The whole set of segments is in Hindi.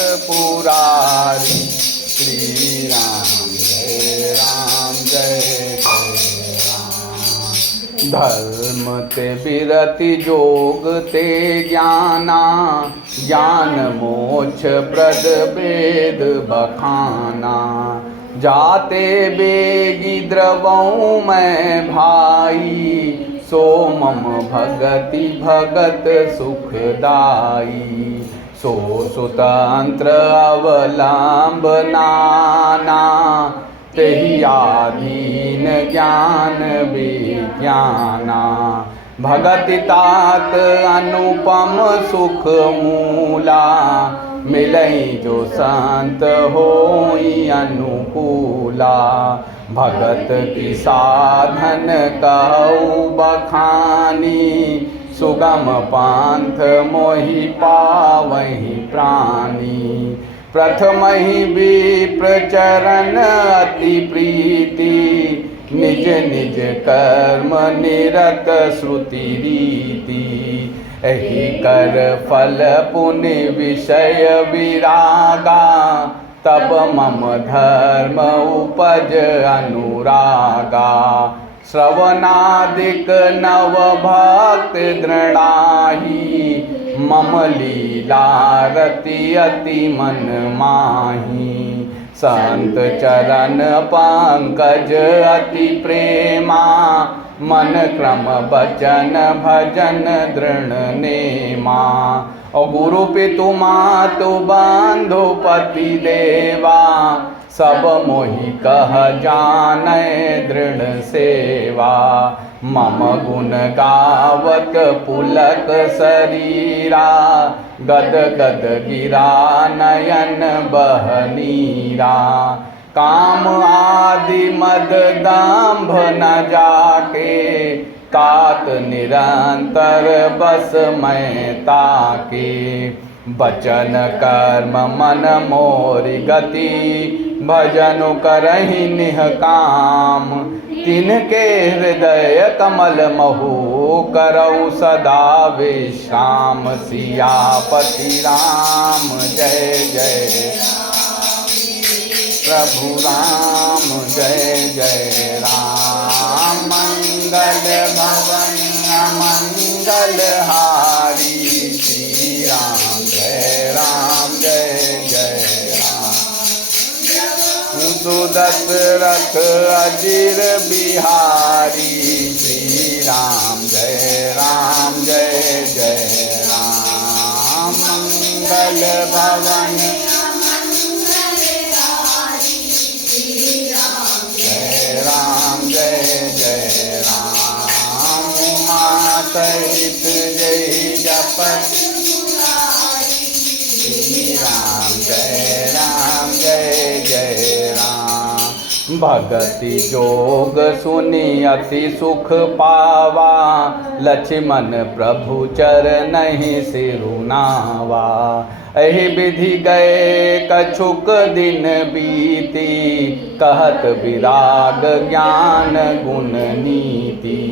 पुरारी। श्री राम जय राम जय जय राम। धर्म ते विरति जोग ते ज्ञाना, ज्ञान मोक्ष प्रद वेद बखाना। जाते बेगी द्रवऊँ मैं भाई, सो मम भगति भगत सुखदाई। सो सुतंत्र अवलंब नाना, तेहि आधीन ज्ञान विज्ञाना। भगति तात अनुपम सुख मूला, मिलई जो संत होई अनुकूला। भगत की साधन कहु बखानी, सुगम पंथ मोहि पावहि प्राणी। प्रथम ही विप्र चरण अति प्रीति, निज निज कर्म निरत श्रुति रीति। एहि कर फल पुण्य विषय विरागा, तब मम धर्म उपज अनुरागा। श्रवणादिक नव भक्त दृढ़ाही, मम लीला रति अति मन माही। संत चरण पंकज अति प्रेमा, मन क्रम बचन भजन दृढ़ नेमा। और गुरु पितु मातु बंधु पति देवा, सब मोहि कह जानै दृढ़ सेवा। मम गुण गावत पुलक शरीरा, गद गद गिरा नयन बहनीरा। काम आदि मद दाम्भ न जाके, तात निरंतर बस मैं ताके। बचन कर्म मन मोरि गति, भजनु करहि निहकाम। तिनके हृदय कमल महु, करौ सदा विश्राम। सियापति राम जय जय प्रभु राम जय जय राम। मंगल भवन मंगल हारी, श्री राम जय जय राम। सुदशरथ अजिर बिहारी, श्री राम जय जय राम। मंगल भवन जय राम। उमा सहित जय जपत, श्री राम जय जय राम। भगति जोग सुनि अति सुख पावा, लक्ष्मण प्रभु चरणहि सिरुनावा। एहि विधि गए कछुक दिन बीती, कहत विराग ज्ञान गुण नीति।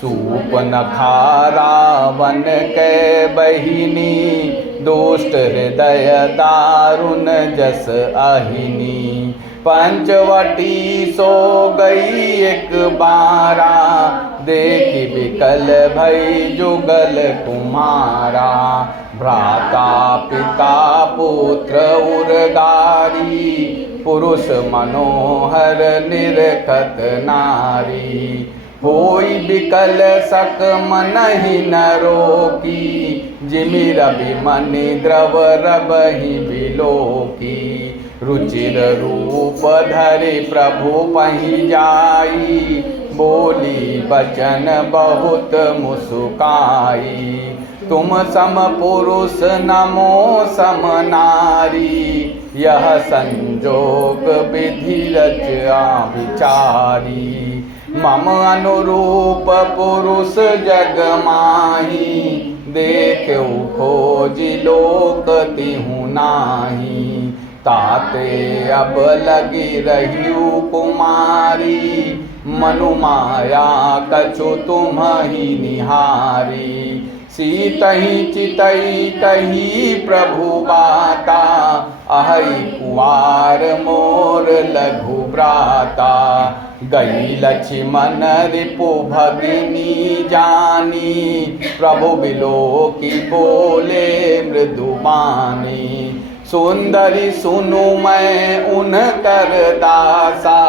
सूपनखा रावण के बहिनी, दुष्ट हृदय दारुण जस अहिनी। पंचवटी सो गई एक बारा, देखी विकल भई जुगल कुमारा। भ्राता पिता पुत्र उर्गारी, पुरुष मनोहर निरखत नारी। होई विकल सक मनहि न रोकी, जिमि रवि मनि द्रव रबहि बिलोकी। रुचिर रूप धरि प्रभु पहि जाई, बोली बचन बहुत मुस्काई। तुम सम पुरुष नमो सम नारी, यह संजोग विधि रचा विचारी। मम अनुरूप पुरुष जग माही, देखौ खोजि लोक तिहु नाही। ताते अब लगी रहियु कुमारी, मनु माया कछु तुम्हि निहारी। सीतहि चितई तही प्रभु बाता, कुंवार मोर लघु भ्राता। गई लक्ष्मण रिपु भगिनी जानी, प्रभु बिलोकी बोले मृदु बानी। सुंदरी सुनु मैं उन कर दासा,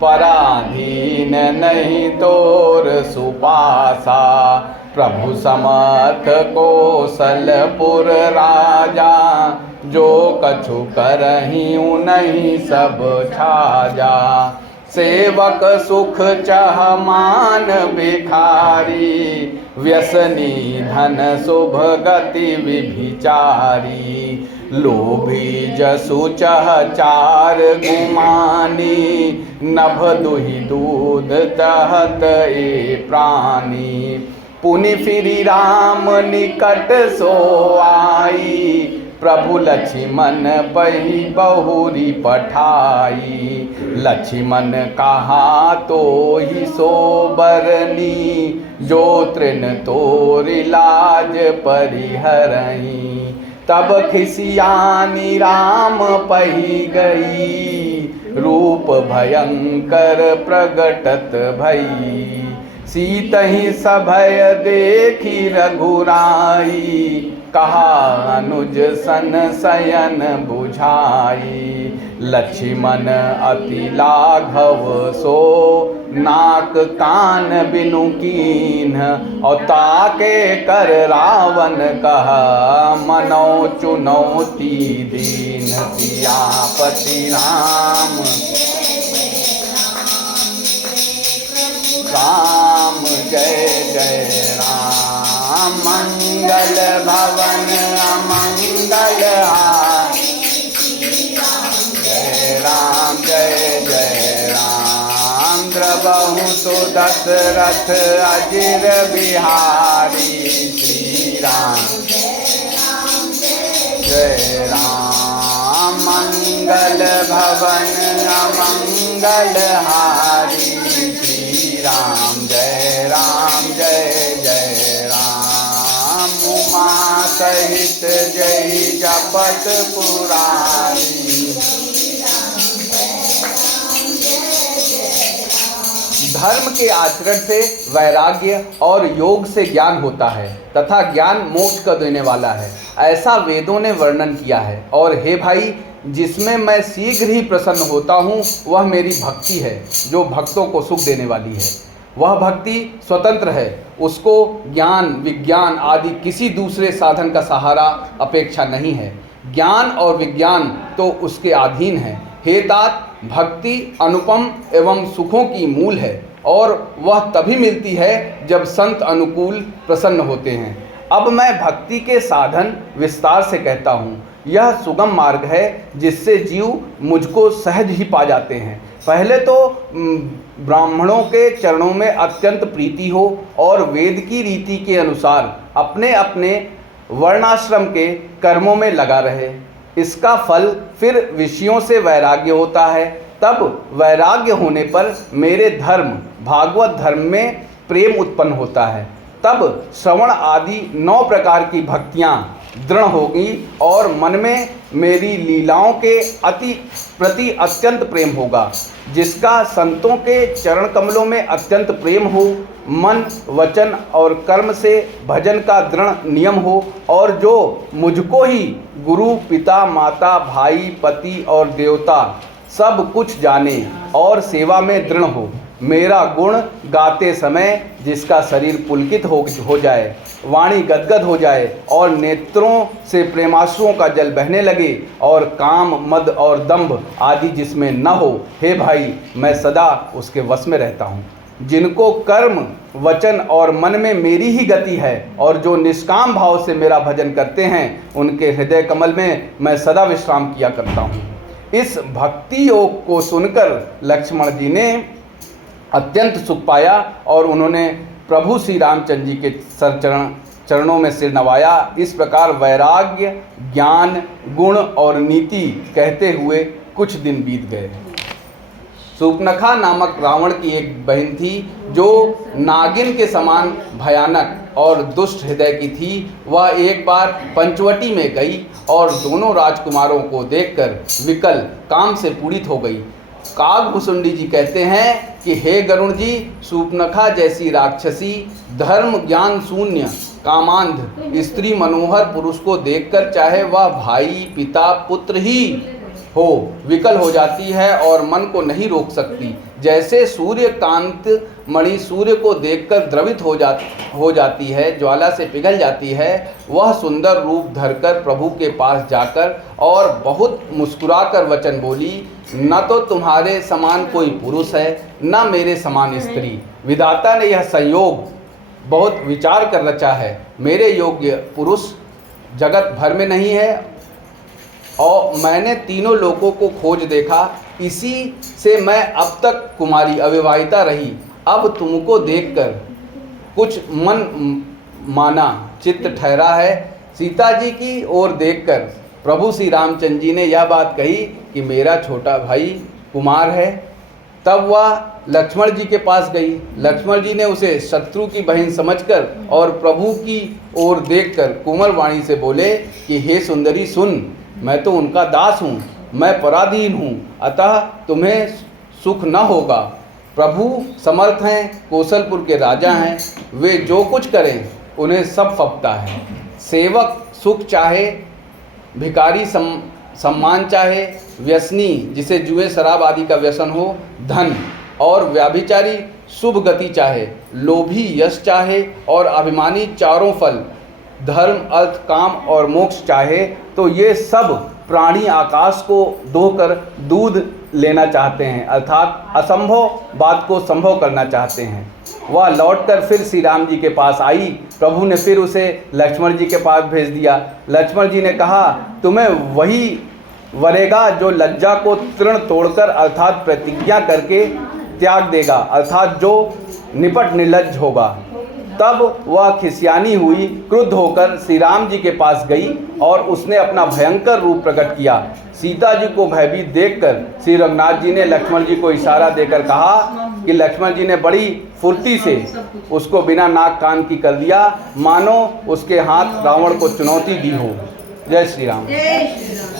पराधीन नहीं तोर सुपासा। प्रभु समर्थ कौशलपुर राजा, जो कछु करही उन्हीं सब छाजा। सेवक सुख चह मान भिखारी, व्यसनी धन शुभ गति विभिचारी। लोभी जसु चह चार गुमानी, नभ दुहि दूध दहत ए प्राणी। पुनि फिरी राम निकट सो आई, प्रभु लक्ष्मण पही बहुरी पठाई। लक्ष्मण कहा तो ही सोबरनी, जो तृण तोरि लाज परिहरई। तब खिसियानी राम पही गई, रूप भयंकर प्रगटत भई। सीतहि सभय देखी रघुराई, कहा अनुज सन शयन बुझाई। लक्ष्मण अति लाघव सो, नाक कान बिनु कीन्ह। और ताके कर रावण कह, मनो चुनौती दीन। सियापति राम राम जय जय राम। मंगल भवन अमंगल हारी, जय राम जय जय राम। द्रवहु तो दशरथ अजिर बिहारी, श्री राम जय राम। मंगल भवन अमंगल हारी, राम जय जय राम। उमा सहित जय जपत पुरारी। धर्म के आचरण से वैराग्य और योग से ज्ञान होता है तथा ज्ञान मोक्ष का देने वाला है, ऐसा वेदों ने वर्णन किया है। और हे भाई, जिसमें मैं शीघ्र ही प्रसन्न होता हूँ वह मेरी भक्ति है, जो भक्तों को सुख देने वाली है। वह भक्ति स्वतंत्र है, उसको ज्ञान विज्ञान आदि किसी दूसरे साधन का सहारा अपेक्षा नहीं है। ज्ञान और विज्ञान तो उसके अधीन है। हे तात, भक्ति अनुपम एवं सुखों की मूल है और वह तभी मिलती है जब संत अनुकूल प्रसन्न होते हैं। अब मैं भक्ति के साधन विस्तार से कहता हूँ। यह सुगम मार्ग है जिससे जीव मुझको सहज ही पा जाते हैं। पहले तो ब्राह्मणों के चरणों में अत्यंत प्रीति हो और वेद की रीति के अनुसार अपने अपने वर्णाश्रम के कर्मों में लगा रहे। इसका फल फिर विषयों से वैराग्य होता है। तब वैराग्य होने पर मेरे धर्म भागवत धर्म में प्रेम उत्पन्न होता है। तब श्रवण आदि 9 प्रकार की भक्तियाँ दृढ़ होगी और मन में मेरी लीलाओं के प्रति अत्यंत प्रेम होगा। जिसका संतों के चरण कमलों में अत्यंत प्रेम हो, मन वचन और कर्म से भजन का दृढ़ नियम हो, और जो मुझको ही गुरु पिता माता भाई पति और देवता सब कुछ जाने और सेवा में दृढ़ हो। मेरा गुण गाते समय जिसका शरीर पुलकित हो जाए, वाणी गदगद हो जाए और नेत्रों से प्रेमाश्रुओं का जल बहने लगे और काम मद और दंभ आदि जिसमें न हो, हे भाई, मैं सदा उसके वश में रहता हूँ। जिनको कर्म वचन और मन में मेरी ही गति है और जो निष्काम भाव से मेरा भजन करते हैं, उनके हृदय कमल में मैं सदा विश्राम किया करता हूँ। इस भक्ति योग को सुनकर लक्ष्मण जी ने अत्यंत सुख पाया और उन्होंने प्रभु श्री रामचंद्र जी के चरणों में सिर नवाया। इस प्रकार वैराग्य ज्ञान गुण और नीति कहते हुए कुछ दिन बीत गए। शूर्पणखा नामक रावण की एक बहन थी जो नागिन के समान भयानक और दुष्ट हृदय की थी। वह एक बार पंचवटी में गई और दोनों राजकुमारों को देखकर विकल काम से पूरित हो गई। काकभूषुंडी जी कहते हैं कि हे गरुण जी, शूर्पणखा जैसी राक्षसी धर्म ज्ञान शून्य कामांध स्त्री मनोहर पुरुष को देखकर चाहे वह भाई पिता पुत्र ही हो विकल हो जाती है और मन को नहीं रोक सकती। जैसे सूर्यकांत मणि सूर्य को देखकर द्रवित हो जाती है, ज्वाला से पिघल जाती है, वह सुंदर रूप धरकर प्रभु के पास जाकर और बहुत मुस्कुराकर वचन बोली, न तो तुम्हारे समान कोई पुरुष है न मेरे समान स्त्री। विधाता ने यह संयोग बहुत विचार कर रचा है। मेरे योग्य पुरुष जगत भर में नहीं है और मैंने तीनों लोगों को खोज देखा, इसी से मैं अब तक कुमारी अविवाहिता रही। अब तुमको देखकर कुछ मन माना चित्त ठहरा है। सीता जी की ओर देखकर प्रभु श्री रामचंद्र जी ने यह बात कही कि मेरा छोटा भाई कुमार है। तब वह लक्ष्मण जी के पास गई। लक्ष्मण जी ने उसे शत्रु की बहन समझकर और प्रभु की ओर देखकर कोमल वाणी से बोले कि हे सुंदरी सुन, मैं तो उनका दास हूँ, मैं पराधीन हूँ, अतः तुम्हें सुख न होगा। प्रभु समर्थ हैं, कौशलपुर के राजा हैं, वे जो कुछ करें उन्हें सब फबता है। सेवक सुख चाहे, भिखारी सम्मान चाहे, व्यसनी जिसे जुए शराब आदि का व्यसन हो धन, और व्याभिचारी शुभ गति चाहे, लोभी यश चाहे और अभिमानी चारों फल धर्म अर्थ काम और मोक्ष चाहे, तो ये सब प्राणी आकाश को दोहकर दूध लेना चाहते हैं, अर्थात असंभव बात को संभव करना चाहते हैं। वह लौटकर फिर श्री राम जी के पास आई। प्रभु ने फिर उसे लक्ष्मण जी के पास भेज दिया। लक्ष्मण जी ने कहा, तुम्हें वही वरेगा जो लज्जा को तृण तोड़कर अर्थात प्रतिज्ञा करके त्याग देगा, अर्थात जो निपट निर्लज्ज होगा। तब वह खिसियानी हुई, क्रुद्ध होकर श्री राम जी के पास गई और उसने अपना भयंकर रूप प्रकट किया। सीता जी को भयभीत देखकर श्री रघुनाथ जी ने लक्ष्मण जी को इशारा देकर कहा कि लक्ष्मण जी ने बड़ी फुर्ती से उसको बिना नाक कान की कर दिया, मानो उसके हाथ रावण को चुनौती दी हो। जय श्री राम।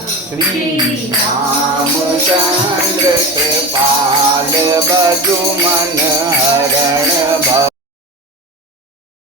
श्री रामचंद्र कृपाल बजु मन हरण भव।